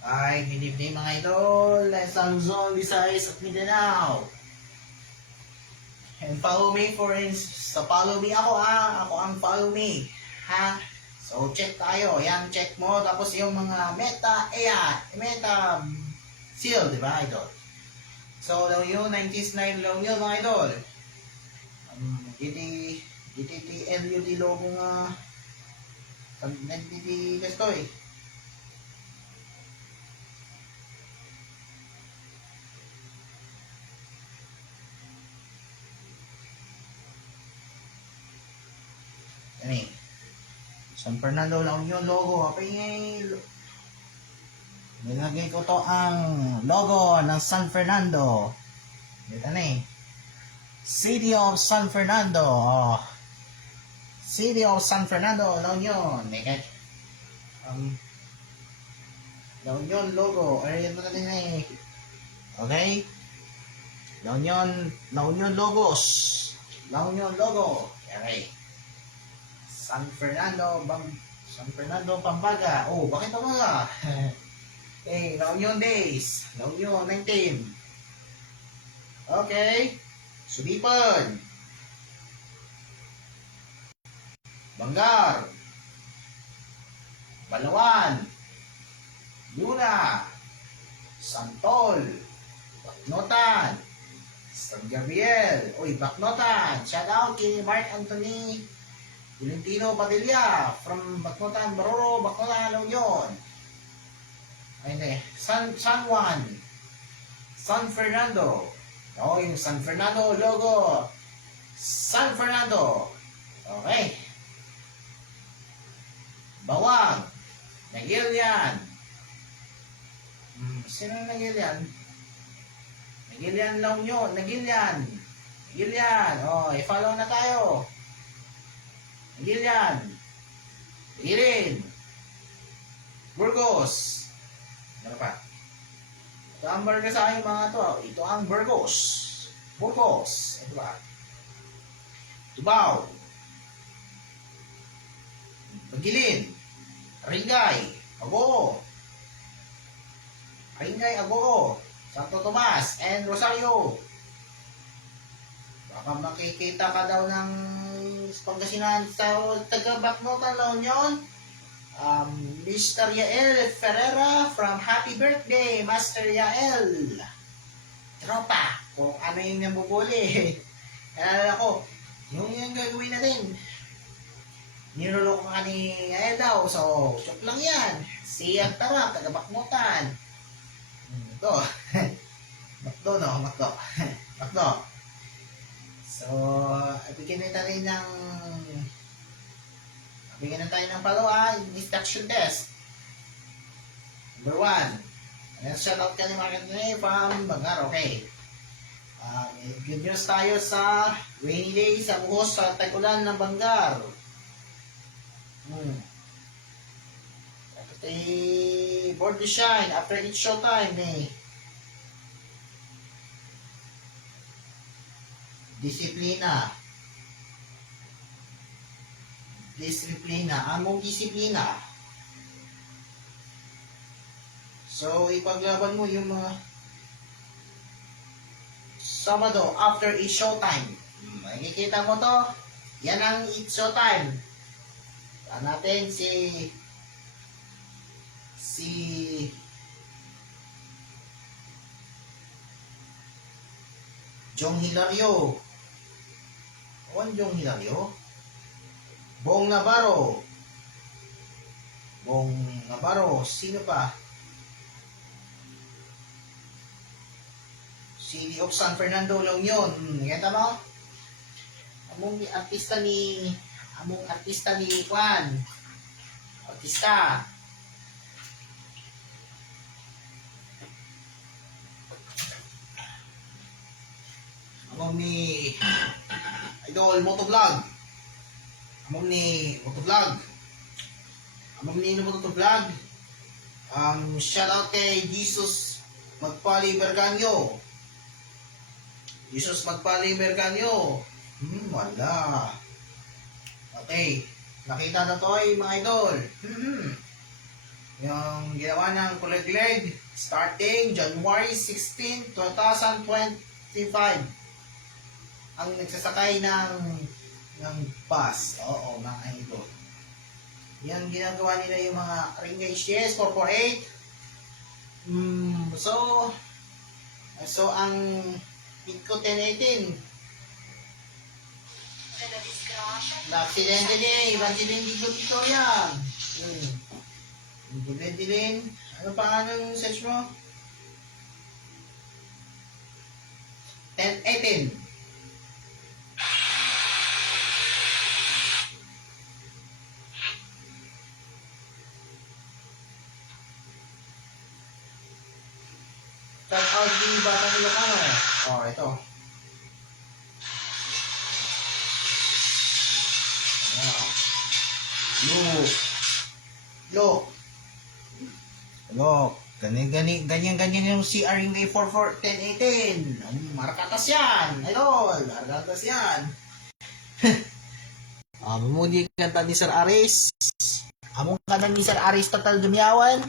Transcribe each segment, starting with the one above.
Ay, good evening mga idol. Sa Luzon, Visayas at Mindanao. And follow me sa follow me ako Ako ang follow me. Ha? So check tayo. Yan, check mo. Tapos yung mga meta seal, di ba idol? So lang yun, 90s 9 lang yun mga idol. GTT LUD logo nga. Nagtiti gusto eh. Yan eh. San Fernando lang yung logo. Nilagay ko to ang logo ng San Fernando. Dito na eh. City of San Fernando. City of San Fernando. La Union. La Union logo. Ayan na natin eh. Okay? La Union logos. La Union logo. Okay. San Fernando, Pampanga. Oh, bakit Pampanga? Okay, La Union Days. La Union 19. Okay. Subipan. Bangar. Balawan. Luna. Santol. Baknotan. San Gabriel. Uy, Baknotan. Shout out kay Mark Anthony Valentino Padilla from Baknotan, Baroro, Baknotan, La Union. Ayun eh. San Juan. San Fernando. Yung San Fernando logo. San Fernando. Okay. Bawang. Nagilian. Sino Nagilian? Nagilian La Union. Nagilian. I-follow na tayo. Nagilian. Nagilin. Burgos. Ano pa? Ito ang burger sa akin mga to. Ito ang Burgos. Ito ba? Tubao. Magilin. Ringay. Agoo. Santo Tomas and Rosario. Baka makikita ka daw ng Pangasinan sa taga-Baknotan, La Union. Mr. Yael Ferreira from Happy Birthday, Master Yael. Tropa, kung ano yung nabubuli. Alala ko, yung gagawin natin. Niloloko ka ni Yael daw, so joke lang yan. Siyang tara, taga-Baknotan. Ito. Makdo. So, bigyan natin tayo ng palawa, instruction test. Number 1. Ayan, shout out ka ni Mark Anthony from Bangar, okay. Good news tayo sa rainy day sa buhos sa Tagulan ng Bangar. Board to shine after each showtime eh. Disiplina. Among disiplina. So, ipaglaban mo yung mga Sabado after each showtime. Makikita mo to. Yan ang each showtime. Saan natin si Jong Hilario. Jong Hilario. Bong Navarro. Sino pa? City of San Fernando, La Union. Kita mo? Among artista ni Juan. Among ni Idol Motovlog. Among ni Motovlog. Shout out kay Jesus Magpali Berganyo. Wala. Okay. Nakita na to mga idol. Yung ginawa ng Kuliglig starting January 16, 2025. Ang nagsasakay ng bus. Oo, mga idol. Yan ginagawa nila yung mga Ring HTS Corporate. So ang Pico 1018 na-aksidente din, Evangeline Digo Victoria. Evangeline, ano pa anong search mo? 1018. Check out the Batang Ilocano. Oh, ito. Look. Ganyan yung CR yung A44 1018. Markatas yan. Idol, markatas yan. Mamudi kanta ni Sir Aris. Among kanan ni Sir Aris total dumiyawan.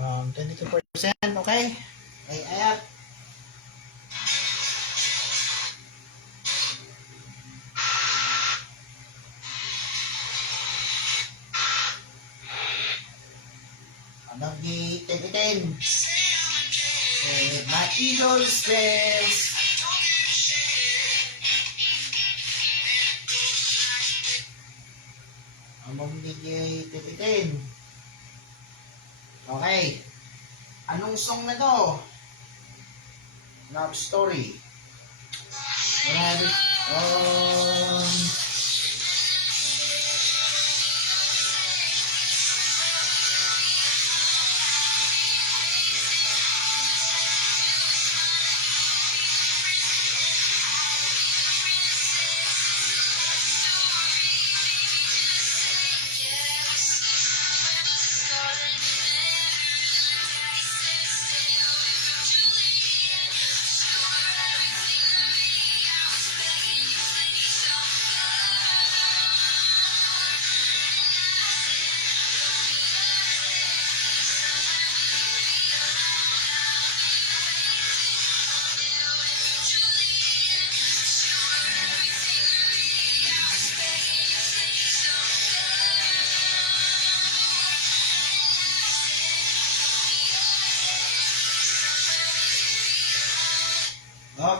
22%, okay? Ay, ayat. Abang di 10-10. My Eagles best. Abang di 10-10. Okay. Anong song na to? Love Story.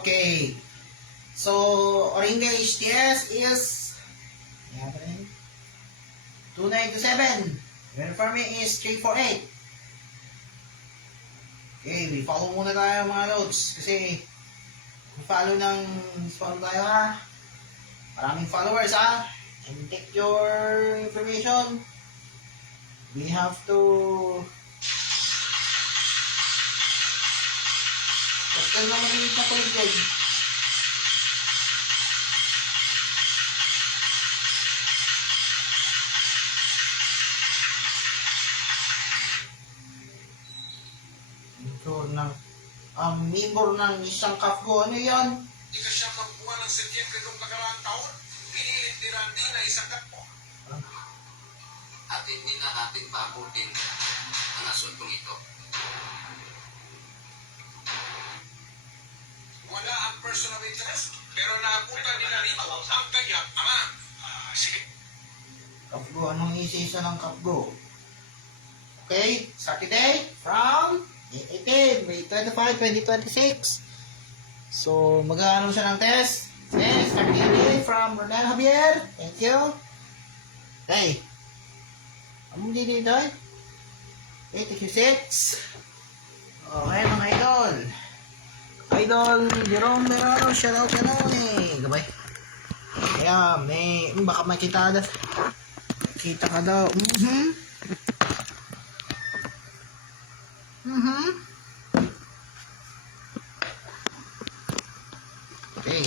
Okay. So, Oringa HTS is 297. Uniforme is 348. Okay, follow muna tayo mga loads. Kasi, follow tayo ha. Maraming followers ha. And take your information. We have to Pascal na maliit na Kuliglig. Member ng isang kapgo. Ano yan? Ikasyam na buwan ng Setyembre noong nakaraang taon, pinilit ni Randy na isang kapwa. At hindi na natin paabutin ang asuntong ito. Wala ang person of interest, pero naabutan nila rito ang kanyang ama. Sige. Kapgo. Anong isa-isa ng kapgo? Okay, Saturday from 18, May 25, 2026. So, mag-ano siya ng test. Test, Saturday from Ronel Javier. Thank you. Okay. Anong dito eh? 86. Okay, mga idol. Idol, Jerome Merano, shoutout ka naman eh. Gabay. Kaya, baka makita daw. Kita ka daw. Okay.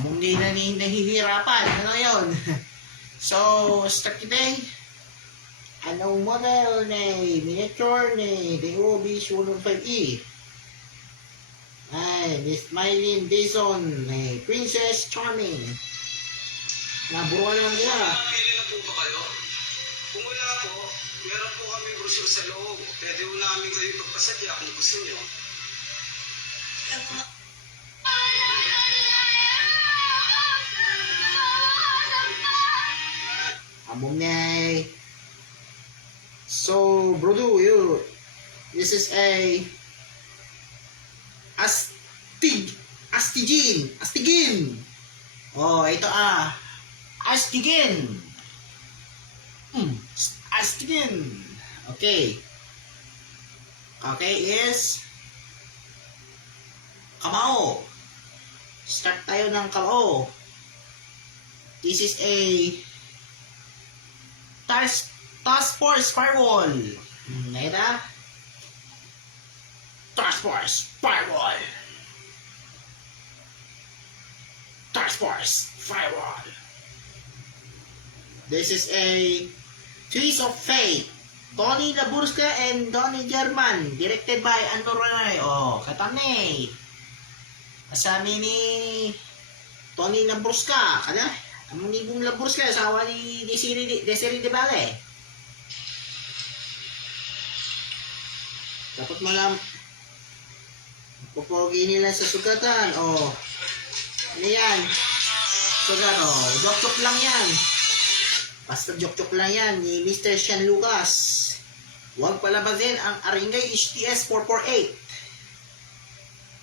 Hindi na nahihirapan. Ano yun? So, start today. Anong model ni miniature ni DOB 105E? Ay, ni Smiling Dayson ni Princess Charming. Naburuan lang nila. Pili na po ba kayo? Kung wala po, meron po kami brochure sa loob. Pwede po namin kayo pagpasadya kung gusto nyo. Amumnay. So, Brodo, this is a Astigin. Oh, ito Astigin. Astigin. Okay. Okay, is kamao. Start tayo ng kamao. This is a task force firewall. Nakita? Task force firewall. Task force firewall. This is a Twist of Fate. Tony Laburska and Donnie German. Directed by Andor Renoy. Oh, katame. Kasama ni Tony Laburska. Kada? Ang nibong Laburska. Asawa ni Desiree de Valle. Dapat malam. Pupogi nila sa sugatan. Oh. Ano yan? Sugat. Oh. Joke-joke lang yan. Basta joke-joke lang yan ni Mr. Sean Lucas. Huwag palabasin ang Aringay HTS 448.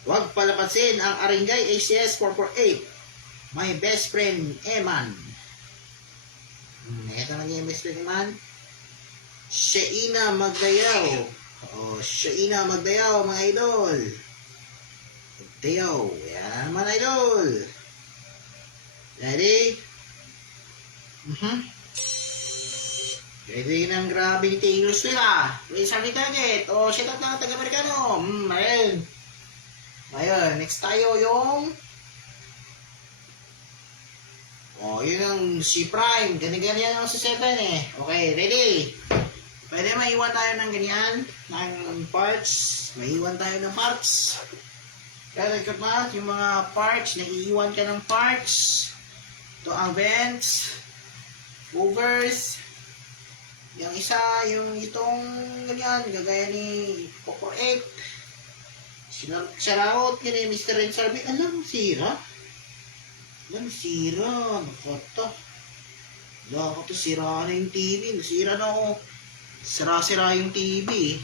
Huwag palabasin ang Aringay HTS 448. My best friend, Eman. Ito naman yung best friend, Eman. Shaina Magdayaw. Oh, Shaina Magdayaw, mga idol. Magdayaw. Yan, mga idol. Ready? Ready ng grabing tinglos nila. Raise our target. O, shout out ng taga-Amerikano. Ayun. Ayun, next tayo yung yun ang C prime. Ganyan ang si 7 eh. Okay, ready? Pwede maiwan tayo ng ganyan, ng parts. Maiwan tayo ng parts. Kaya record na, yung mga parts, naiiwan ka ng parts. Ito ang vents, movers. Yung isa, itong ganyan, gagaya ni Coco 8. Shoutout yun eh, Mr. Ren Sarbi. Alam, sira. Nakata. Nakata, sira na yung TV. Nasira na ako. Sira-sira yung TV.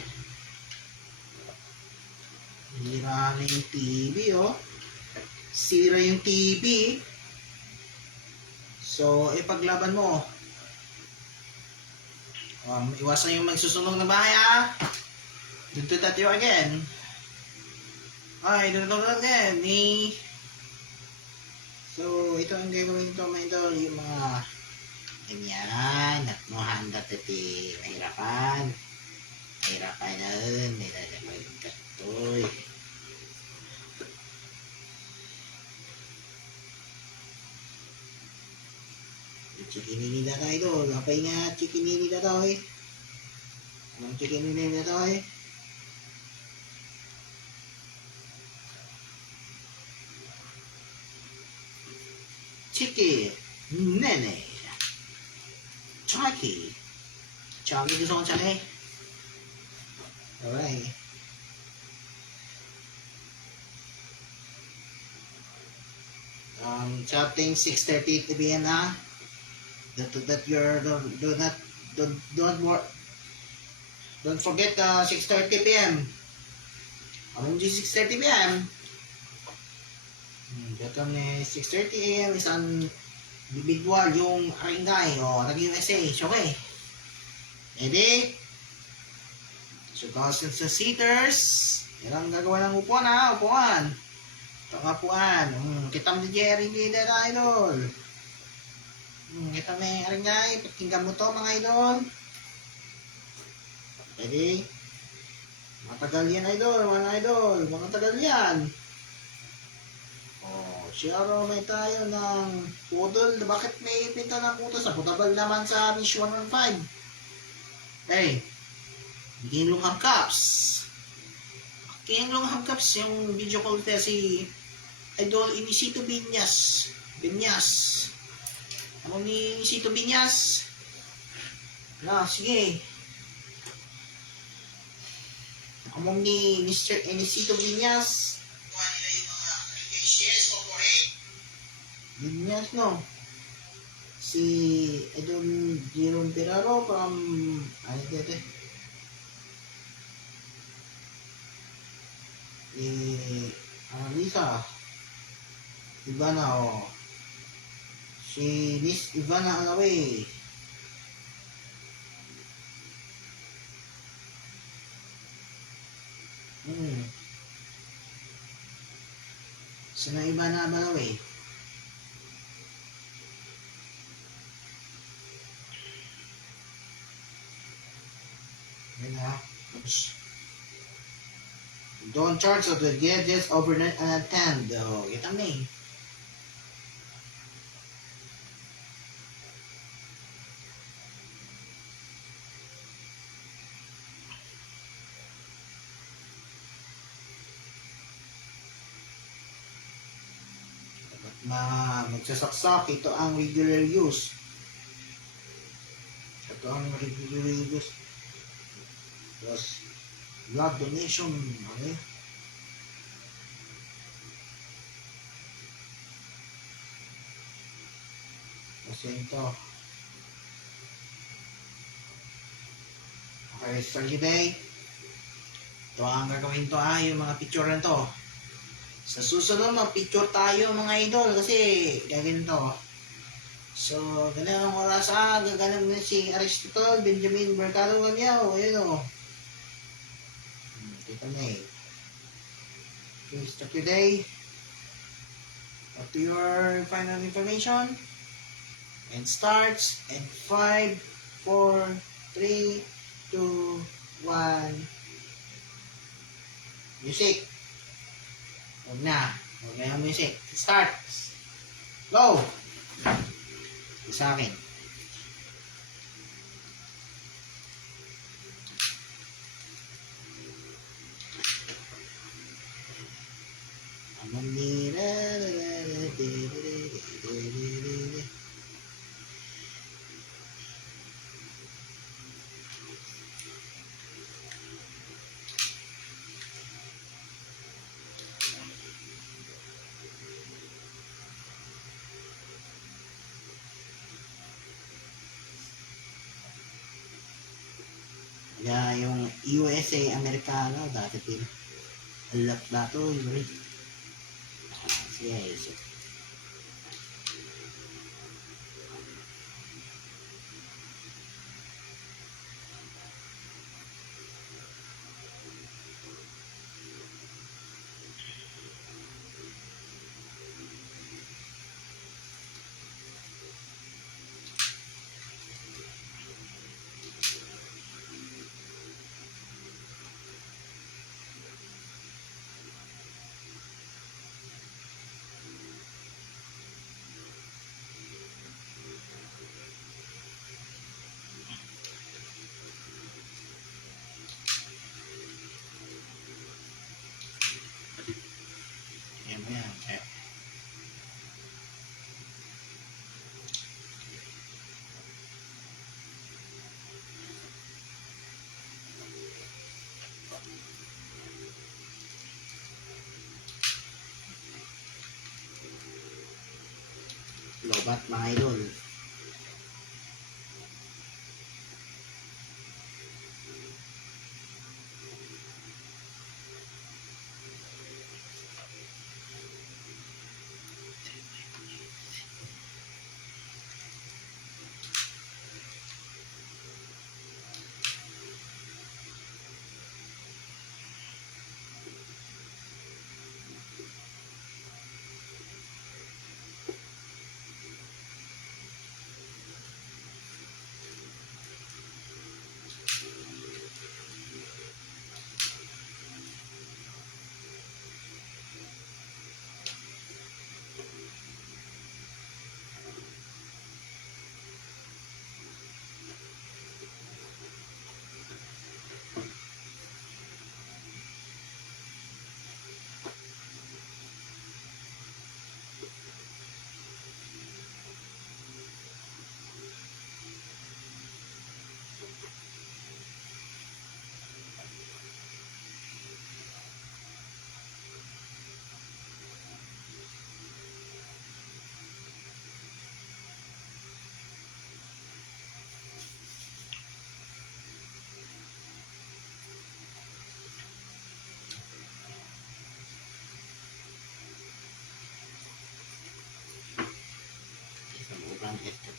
Sira na yung TV, oh. Sira yung TV. So, ipaglaban mo. Iwasan yung magsusunog na bahay, Don't do that you again. Don't do that again. So, ito ang gagawin ito, mga idol. Yung mga ganyan. At mohanda tati. Mahirapan. Mahirapan na yun. Nilalagay yung katoy. Chikinini na tayo idol. Kapay nga chikinini na tayo Anong chikinini na tayo Chiki. Nene. Chucky. Chucky gusto kong Chucky. Alright. Chatting 6:30 p.m. Don't forget 6:30 p.m. Among 6:30 p.m. Datang 6:30 a.m. is an individual yung Aringay o nag-USA. Okay. Ready? So, thousands of seaters. Yan ang gagawa ng upuan upuan. Ito ang upuan. Kita mo ni Jerry Leader, idol. Kita mo yung Aringay. Pakinggan mo to, mga idol. Ready? Matagal yan, idol. Mga idol. Matagal yan. Siyaro may tayo ng pudol. Bakit may pinta ng putos? Naputable naman sa Mish 115. Okay. Ginlong Hubcaps. Ginlong Hubcaps. Yung video call tayo si Idol Inisito Binyas. Ano ni Inisito Binyas? Na, sige. Among ni Mr. Enisito Viñas. Kuha nila yung mga KCS corporate. Viñas, no? Si Edon Jerome Piraro from, ano dito? Lisa. Ivana, oh. Si Miss Ivana Alaway. Sino Ivana Alaway? Yan ha. Don't charge of the gadgets overnight unattended. Oh, kita na eh. Magsasaksak, ito ang regular use. Ito ang regular use. Plus, blood donation. Okay? Kasi ito. Okay, start today. Ito ang gagawin to yung mga picture na to. Sa susunod, mag-picture tayo mga idol kasi gaganito. So, ganun ang oras gaganap na si Aristotle, Benjamin Mercado Ganyao, yun o. Kita na eh. Okay, start today. Up to your final information. And starts in 5, 4, 3, 2, 1. Music. Huwag na. Huwag na yung music. Start. Go! Sa akin. Yung USA Amerikano dati pin alap dato yun yes. Lobat mga idol.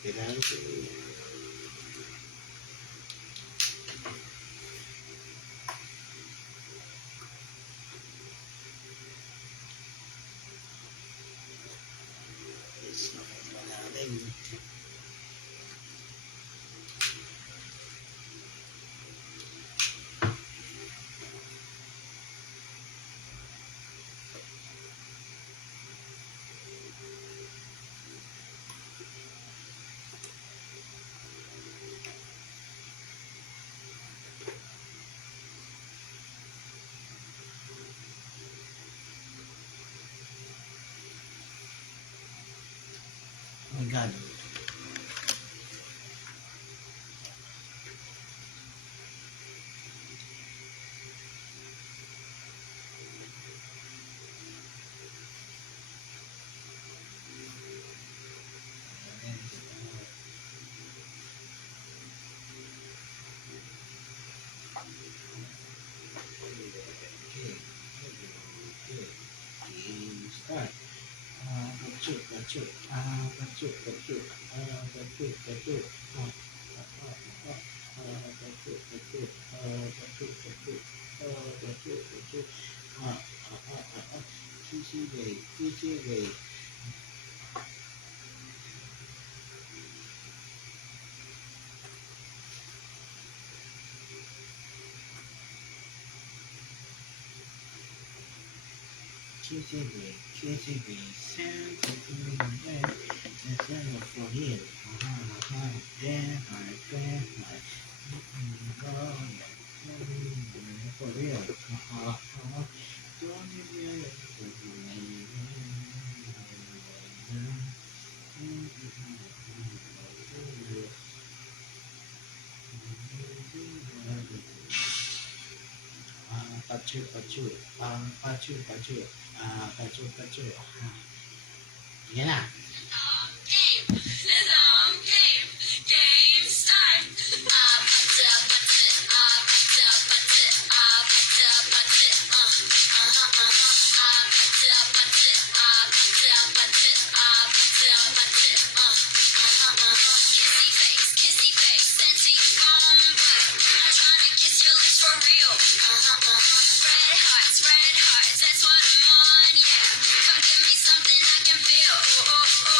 Penalty. Yes, wala natin. Oh my God. Start. Bacuk, bacuk, bacuk, bacuk, bacuk, bacuk, bacuk, bacuk, bacuk, bacuk, bacuk, bacuk, kisi gay, kisi gay. KTV, KTV, Santa Cruz, Santa Florida, damn, for real, pacu, pacu, pacu, pacu, pacu, pacu. Yan na. Game. It's on game. Game start. Kissy face, sent to your phone, but I'm trying to kiss your lips for real. Red hearts, that's what I'm on, yeah. Come give me something I can feel.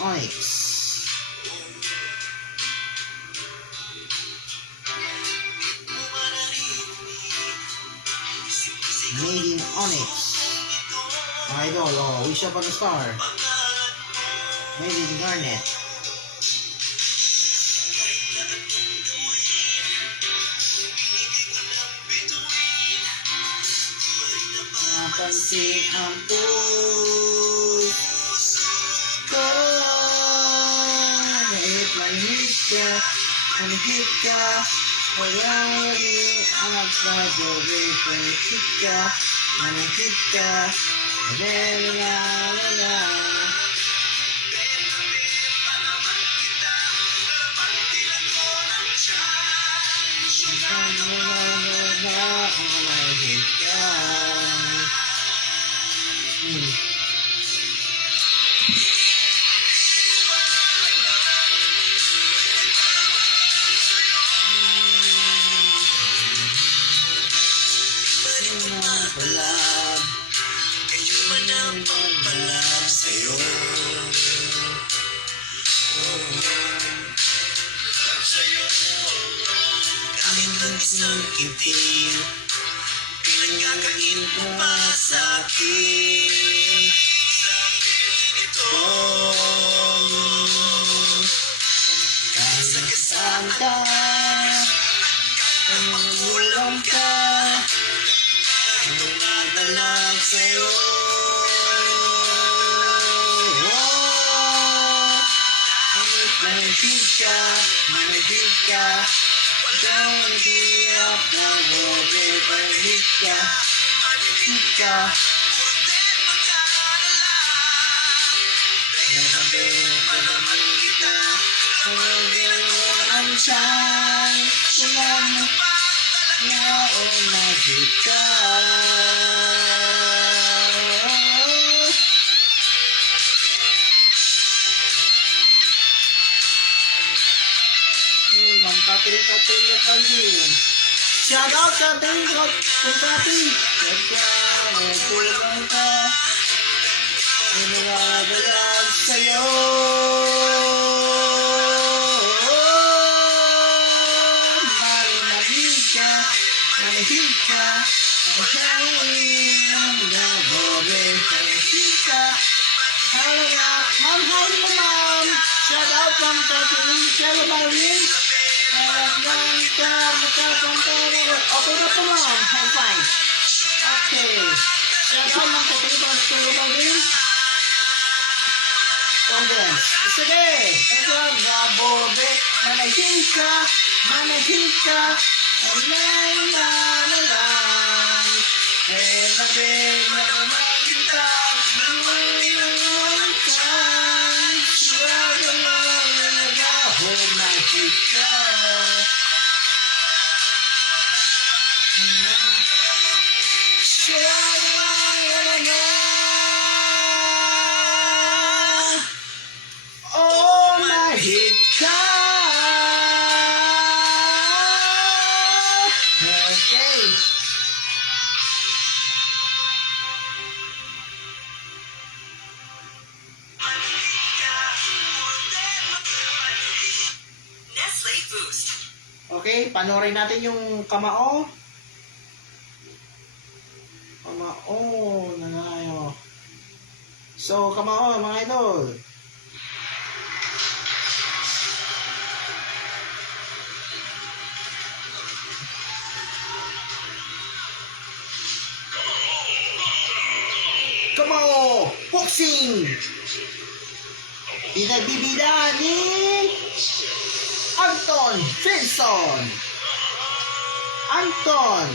Onyx. Made in Onyx. Mga idol, oh, Wish Upon a Star. Made in Garnet. Napansin ang puso ko. Kahit manhid ka, wala rin ang nagsasabi. Manhid ka, la. Kayo man ang pagpalab sa'yo. Kahit lang isang itim, pinagkakain mo pa sa'kin. Ito, kasagasaan ka, nangungulam ka, tumadalag sa'yo. Manahid ka, walang tiyak na bobe. Manahid ka, Nasabi ko naman kita, hanggang ang siyang sumama niya o mahid ka. Patuloy lang din. Shout out sa ating kapatid. Nagkulang ka. Nangangabalag sa'yo. Manahid ka. Manahid na bobe. Manahid ka. Halaga. Ma'am, hi mo ma'am. Shout out from Kathleen Calabarin. Okay na po ma'am. High five. Okay. Shout out lang Kathleen Calabarin. Congress. Sige. Halaga bobe. Manahid ka. Nabig na naman kita. Oh, mahid ka. Okay. Nestle Boost. Okay, panoorin natin yung Kamao. Kamao, nanayo. So, Kamao, mga idol. Kamao, boxing. Pinagbibida ni Anton Vinson. Anton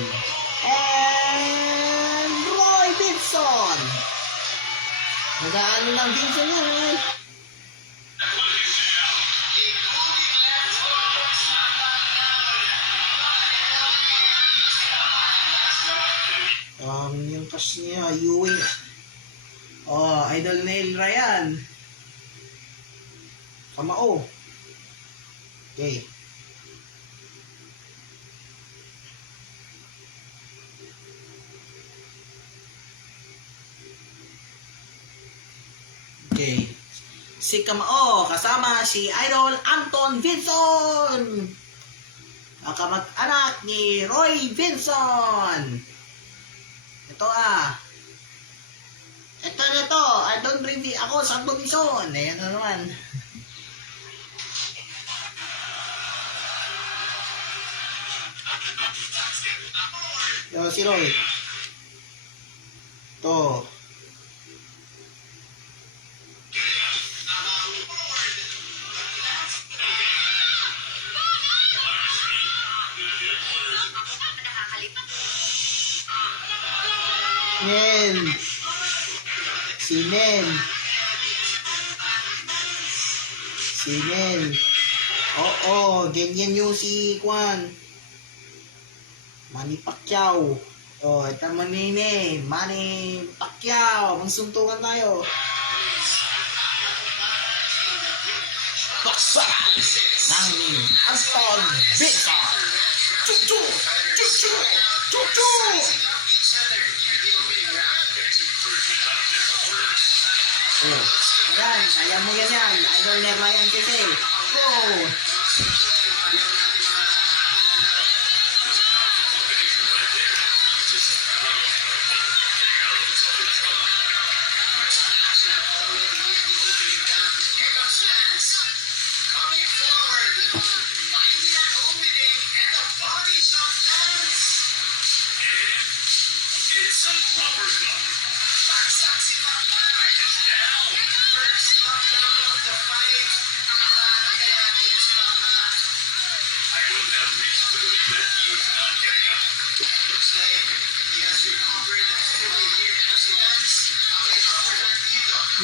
and Roy Vinson. Nagaano lang Vinson yan. Yung cast niya, Ewing. Oh, Idol Nail Ryan. Kamao. Okay. Okay. si Kamao, kasama si Idol Anton Vinson. Ang kamag-anak ni Roy Vinson. Ito Ito, I don't really, ako sa Vinson. Ayan na naman. Yo, si Roy. Ito. Nel. Si Nel. Oo, ganyan yung si Kwan. Manny Pacquiao. Ito Manny Pacquiao. Magsuntukan tayo. Baksakan ng Anton Vinson. Chuchu! Ayan, kaya mo yan. Idol ni Ryan kasi. Go!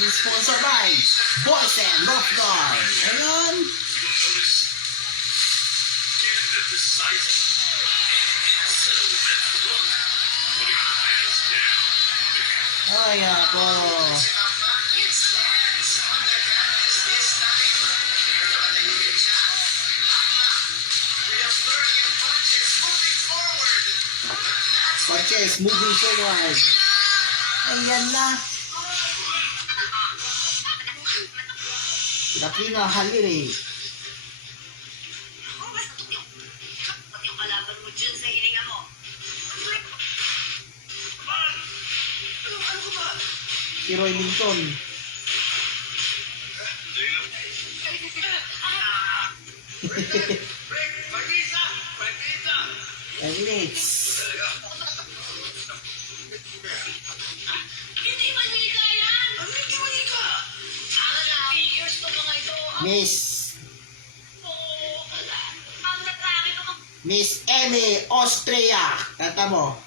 Is sponsored by Boys and Love Guard. Ayan. Ay, ako. Punches moving forward. Ayan na. Latina Halili. Yung kalaban mo dyan sa hininga mo. Si Roy Linton. Emirates. Hindi manika yan! Hindi manika! Years to mga ito. Ang natraki ito kang Miss Emmy Austria. Kanta mo.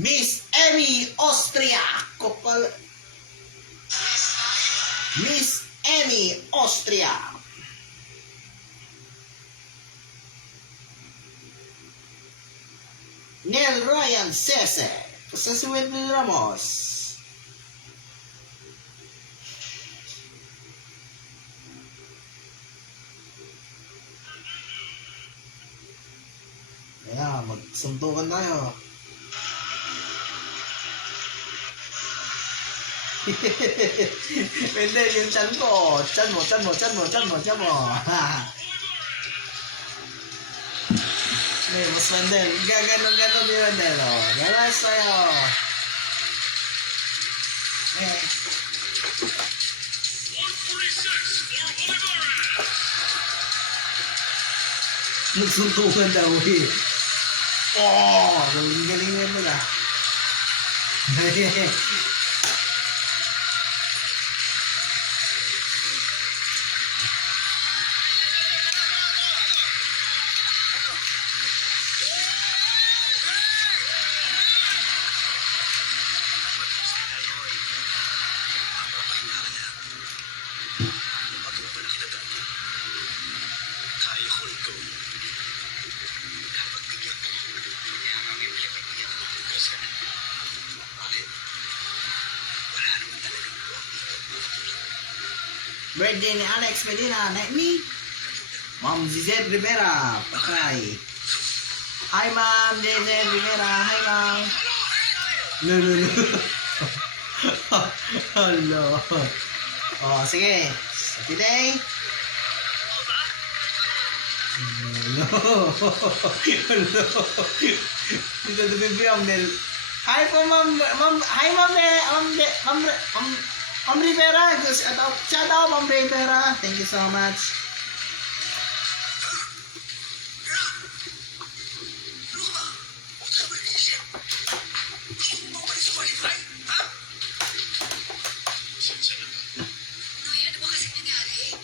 Miss Emmy Austria. Kopal. Miss Emmy Austria. Nel Ryan Cese. Pasasuin ni Ramos. Kaya magsuntukan tayo. Hindi, yung chan ko. Chan mo. May mas Wendel. Gaganon ni Wendel. Galas tayo. Magsuntukan daw galing mo na. Birthday ni Alex Medina, like me. Mom Zizet Rivera, pakay. Hi Mom Zizet Rivera, hi Mom. No. Hello. Oh, sige. So today, no. Hello. Dito the baby Amnel. Hi po hi Ma'am Rivera. Shout out Ma'am Rivera. Thank you so much. Noy, ano ba kasi nangyari?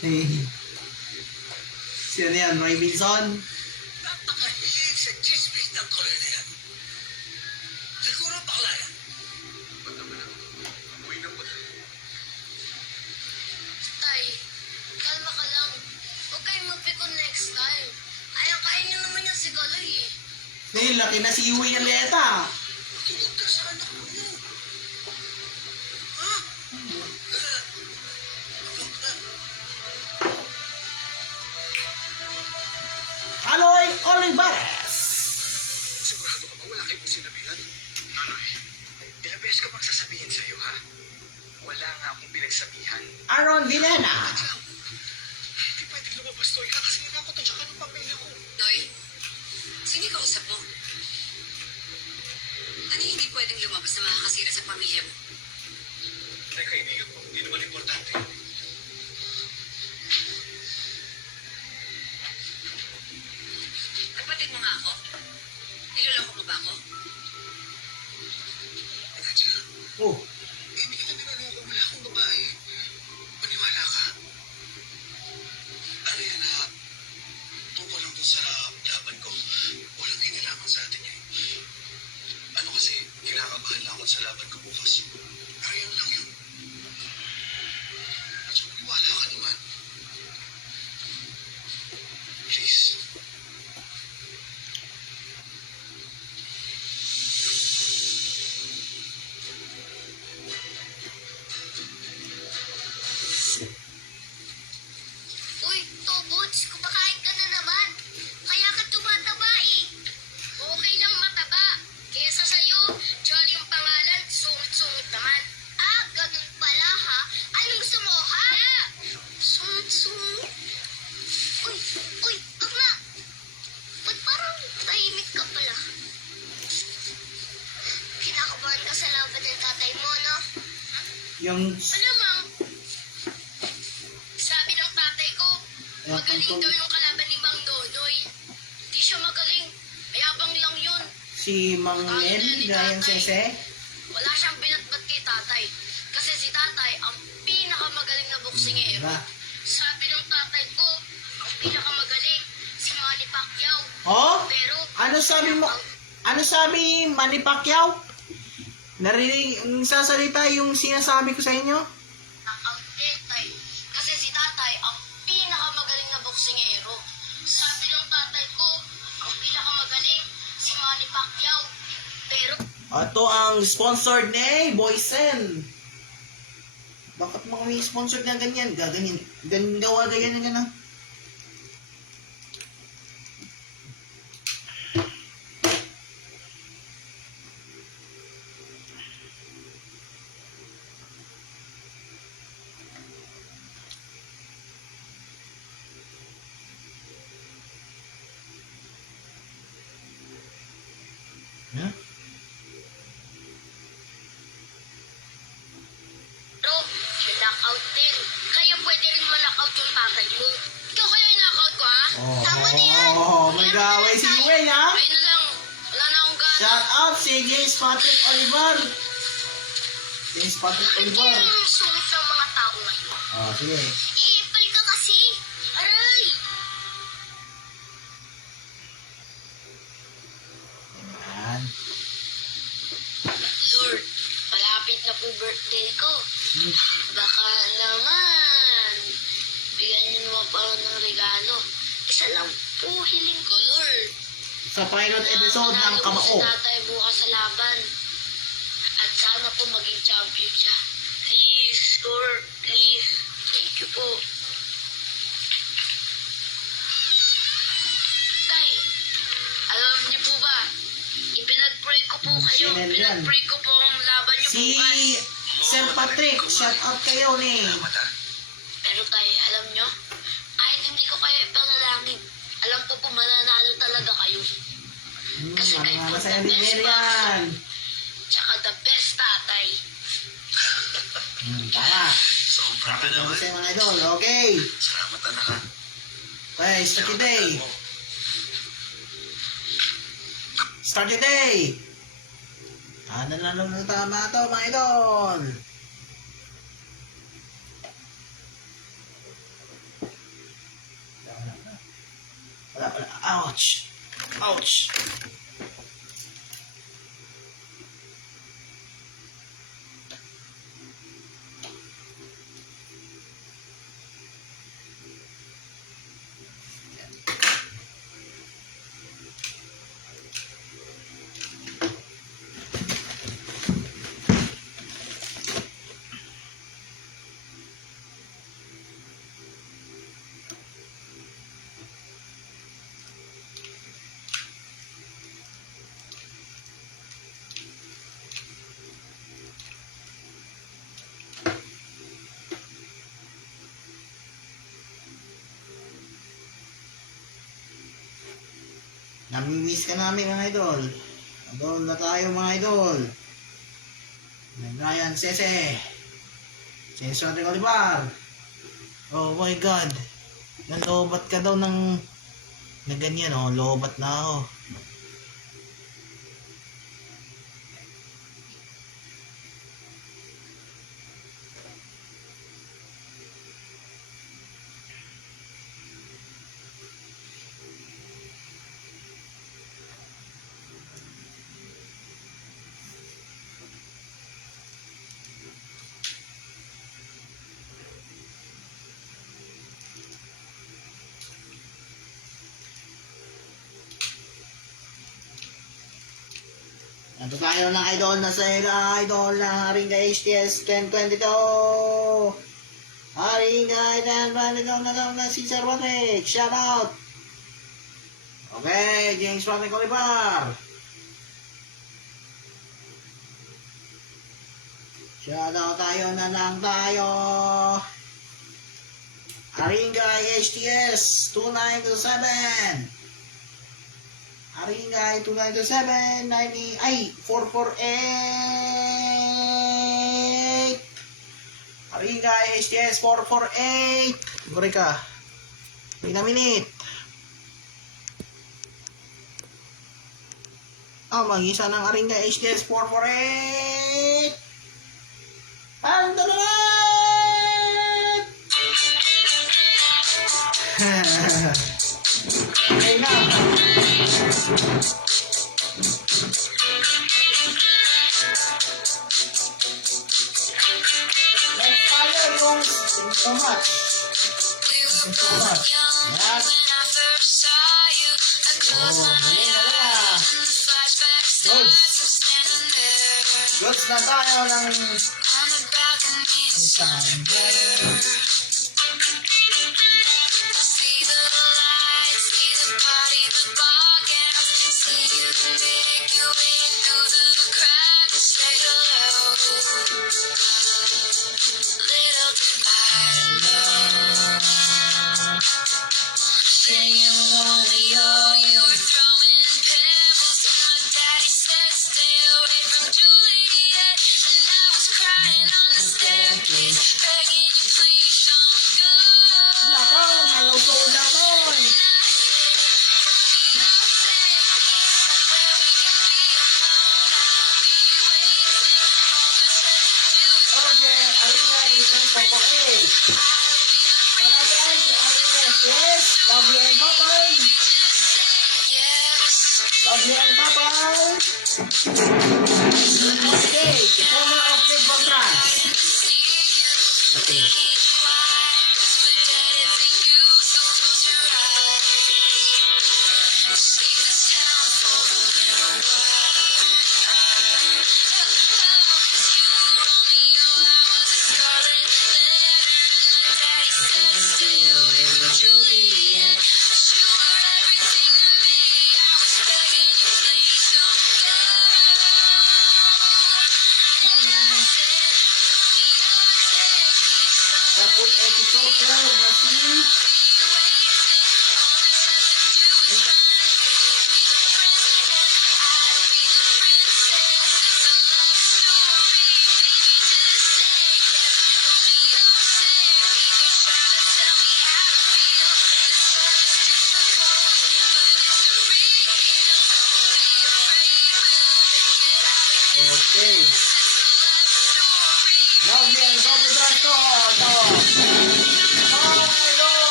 Hey. Sino yan? Ray Wilson? Napakahilig sa chismis ng kolay na yan. Siguro bakla yan. Ba't naman ako? Uwi na po. Tay, kalma ka lang. Huwag kayong magpikon next time. Ayaw kain niyo naman yung sigaloy eh. Hey, laki na si Iwi ng Leta. Tulog ka sa anak mo yun. Ha? Aloy Olivares. Sigurado ka ba wala kayong sinabihan? Anoy, ilang beses ko bang sasabihin sa'yo, ha? Wala nga akong pinagsabihan. Aaron Villena. Hindi pwedeng lumabas to, ha? Kasi nakakot at saka ng pamilya ko. Noy, sino yung kausap mo? Ano hindi pwedeng lumabas na makakasira sa pamilya mo? Ay, kaibigan ko, hindi naman importante. Kapatid mo nga ako. Niloloko mo ba ako? Nadja, Oh, hindi kita niloloko. Wala akong babae. Maniwala ka. Ano yan, ha? Tungkol lang dun sa laban ko. Walang kinalaman sa atin eh. Ano kasi, kinakabahan lang ako sa laban ko bukas. Ayun lang yun. Nadja, maniwala ka naman. Please. Uy, Tobots, kumakain ka na naman. Kaya ka tumataba eh. Okay lang mataba. Kesa sa'yo, Jolly yung pangalan, sungit-sungit naman. Ah, ganun pala ha. Anong gusto mo, ha? Sungit-sungit? Uy, wag nga. Ba't parang tahimik ka pala? Kinakabahan ka sa laban ng tatay mo, no? yung Malamang, sabi ng tatay ko, magaling daw yung kalaban ni Mang Dodoy. Di siya magaling, mayabang lang yun. si Mang Nen, Ryan Sese. Wala siyang binatbat kay tatay. Kasi si tatay ang pinakamagaling na boksingero. Diba? Sabi ng tatay ko, ang pinakamagaling, si Manny Pacquiao. Oh? Pero, Ano sabi mo? Ano sabi Manny Pacquiao? Narinig, sasalita yung sinasabi ko sa inyo? knockout din, tay. Kasi si tatay ang pinakamagaling na boksingero. Sabi ng tatay ko, ang pinakamagaling, si Manny Pacquiao. Pero, Ito ang sponsored ni Boysen. Bakit mo kami sponsored na ganyan? Gaganyan. Gawa ganyan na gano'n. Huh? knockout din. Kaya pwede rin ma-knockout yung tatay mo. Ikaw kaya i-knockout ko, ha? Tama na yan. Oh, mag-away si Gwen, ha? Ayun na lang. Wala na akong gana. Shout out si James Patrick Oliver. James Patrick Bakit Oliver. kaya ang sungit ng mga tao ngayon? Oh, sige. Iipal ka kasi. Aray! Yan. Lord, malapit na po birthday ko. Hmm. Baka naman, bigyan niyo naman pa ako ng regalo. Isa lang po hiling ko, Lord. Sa pilot episode ng Manalo Kamao. ko si tatay bukas sa laban. At sana po maging champion siya. Please, Lord, please. Thank you po. pinag-pray ko po kayo. Channel yan. Pinag-pray ko po ang laban niyo Si bukas. Sir Patrick, shout out kayo ni. Salamat ha. Pero tayo, alam nyo, kahit hindi ko kayo ipanalangin, alam ko po mananalo talaga kayo. Kasi kayo po Masaya the din best yan. Tsaka the best tatay. Tama. Sobra ka naman. Masaya mga idol. Okay. Salamat anak ha. Okay, start your day. Start your day. Ano na lang ng tama to mga idol. Wala. Ouch. Ouch. Namimiss ka namin mga idol. Idol na tayo mga idol. Ryan Sese. Sensor de Olivar. Oh my God. Nalobat ka daw ng na ganyan oh. Lobat na ako. Ito tayo ng idol na Sega Idol na Haringa HTS 1022. Haringa na si Sir Patrick. Shout out. Okay, James Patrick Olivar. Shout out tayo na lang tayo. Haringa HTS 2927. Haringay 2927 90 ay 448. Haringay HTS 448. Gure ka. Minute. Mag-isa ng Haringay HTS 448. Pandalat! Okay na. Let's fire yung thank you so much. Thank you so much. Yes. Oh, galing na. Goods na tayo ng isang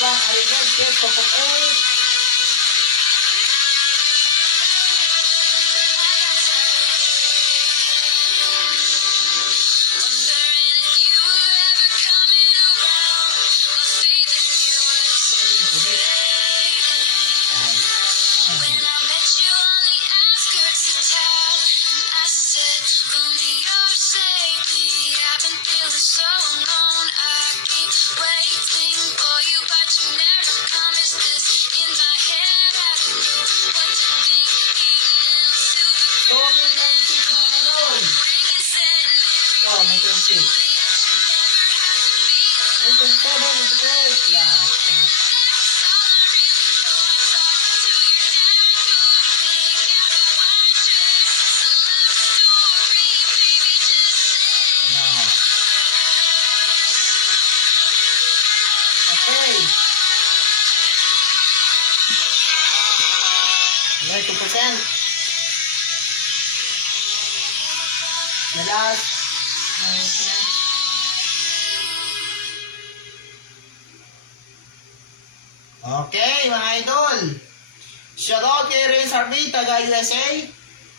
from Ariel HDS 448. So, may 26 mga idol. Oh, may 26. May 27, 28 lang. Ano? Okay. Ayan, 2%. The last. Okay, mga idol. Shoutout kay Reyes Harvey, taga USA.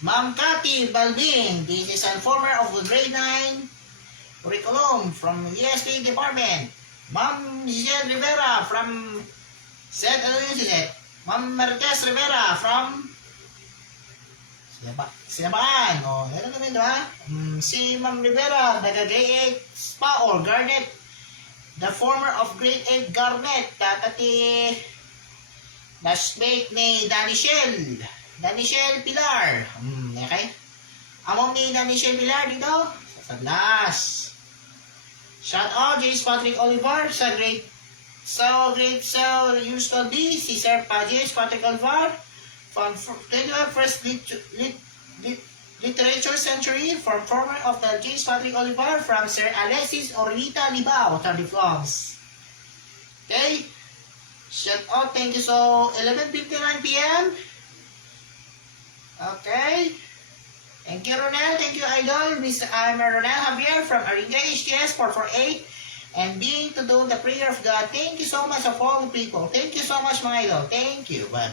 Ma'am Cathy Balbin, this is a former of the grade 9 curriculum from ESP department. Ma'am Giselle Rivera from St. Elizabeth. Ma'am Mertes Rivera from Sinabahan. O, ano naman ito ha? Si Ma'am Rivera, taga grade 8 Spa or Garnet. The former of grade 8 Garnet. Tatati Dashmate ni Danishel Pilar. Okay? Among ni Danishel Pilar dito sa Sablas. Shout out James Patrick Olivar sa grade Houston B. Si Sir James Patrick Olivar from 21st Literature Century from former of the James Patrick Olivar from Sir Alexis Orlita Libao, 30 vlogs. Okay? Shout out, thank you. So, 11:59 p.m. Okay. Thank you, Ronel. Thank you, Idol. I'm Ronel Javier from Aringa HTS 448 and being to do the prayer of God. Thank you so much of all the people. Thank you so much, mga Idol. Thank you. Bye.